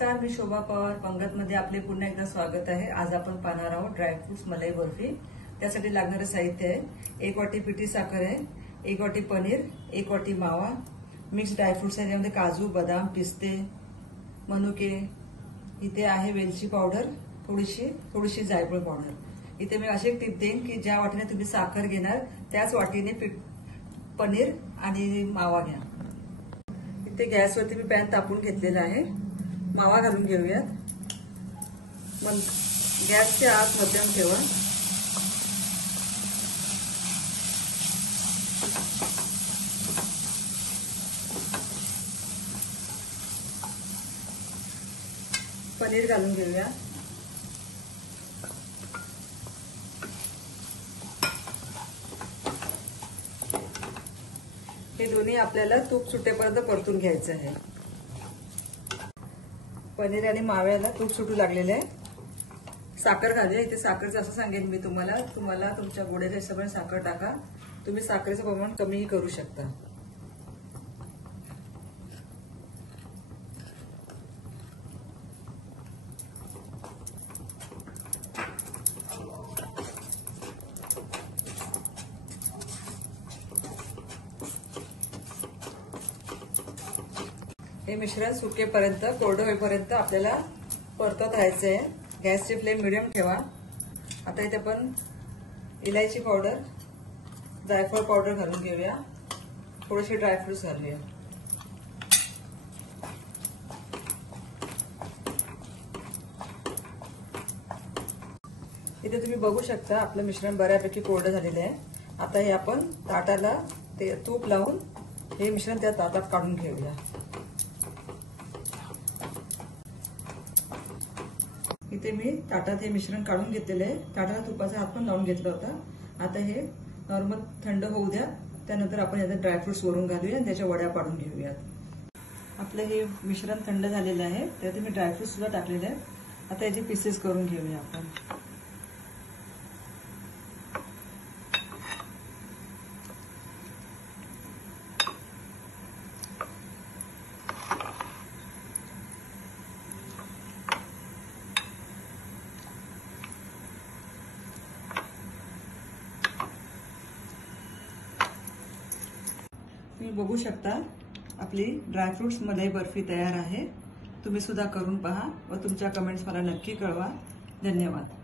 नमस्कार, मी शोभा पवार. पंगतमध्ये आपले पुन्हा एकदा स्वागत आहे. आज आपण पाहणार आहोत ड्रायफ्रुट्स मलाई बर्फी. त्यासाठी लागणारे साहित्य आहे: 1 वाटी पिठी साखर आहे, 1 वाटी पनीर, 1 वाटी मावा, मिक्स ड्रायफ्रुट्स आहे ज्यामध्ये काजू, बदाम, पिस्ते, मनुके, इथे आहे वेलची पावडर, थोडीशी जायफळ पावडर. इथे मी अशी एक टिप देईन की ज्या वाटीने तुम्ही साखर घेणार त्याच वाटीने पनीर आणि मावा घ्या. इथे गॅसवरती मी पॅन तापून घेतलेला आहे. मावा घालून घेऊयात. मग गॅसची आग मध्यम ठेवा. पनीर घालून घेऊया. हे दोन्ही आपल्याला तूप सुटेपर्यंत परतून घ्यायचं आहे. पनीर आणि माव्याला तूप सुटू लागलेले आहे. साखर घालूया. इथे साखरचं असं सांगेन मी तुम्हाला तुमच्या गोड्याच्या हिशोबाने साखर टाका. तुम्ही साखरेचं प्रमाण कमीही करू शकता. हे मिश्रण सुकेपर्यंत, कोरडं होईपर्यंत आपल्याला परतत राहायचं आहे. गॅसची फ्लेम मिडियम ठेवा. आता इथे आपण इलायची पावडर, जायफळ पावडर घालून घेऊया. थोडेसे ड्रायफ्रुट्स घालूया. इथे तुम्ही बघू शकता आपलं मिश्रण बऱ्यापैकी कोरडं झालेलं आहे. आता हे आपण ताटाला तूप लावून हे मिश्रण त्या ताटात काढून घेऊया. इथे मी ताटात हे मिश्रण काढून घेतलेलं आहे. ताटाला तुपाचा हात पण लावून घेतला होता. आता हे नॉर्मल थंड होऊ द्या. त्यानंतर आपण याच्यात ड्रायफ्रुट्स वरून घालूया आणि त्याच्या वड्या पाडून घेऊयात. आपलं हे मिश्रण थंड झालेलं आहे. त्यात मी ड्रायफ्रुट्स सुद्धा टाकलेले आहेत. आता याचे पीसेस करून घेऊया आपण. तुम्ही बघू शकता आपली ड्रायफ्रुट्स मलाई बर्फी तयार आहे. तुम्ही सुद्धा करून पहा व तुमच्या कमेंट्स मला नक्की कळवा. धन्यवाद.